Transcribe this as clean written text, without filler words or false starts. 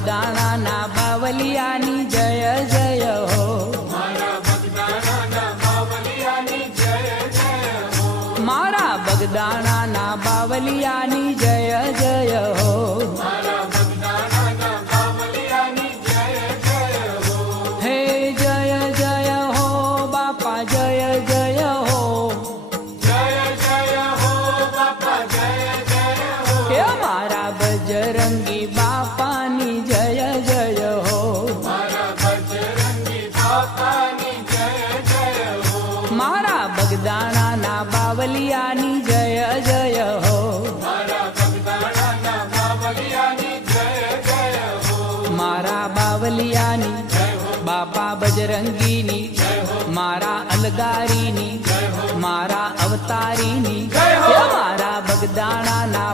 બગદાણાના બાવલિયાની જય જય હો, મારા બગદાણાના બાવલિયાની જય જય હો, મારા બગદાણાના બાવલિયાની જય જય હો, મારા બગદાણાના બાવલિયાની જય જય હો, હે જય જય હો બાપા જય જય હો, જય જય હો બાપા જય જય હો, હે મારા બજરંગી બાપાની જય જય હો, મારા બજરંગી બાપાની જય જય હો, મારા બગદાણાના બાવલિયાની જય જય હો, મારા બગદાણાના બાવલિયાની જય જય હો, મારા બાવલિયાની બાપા બજરંગીની મારા અલગારીની મારા અવતારીની હે મારા બગદાણાના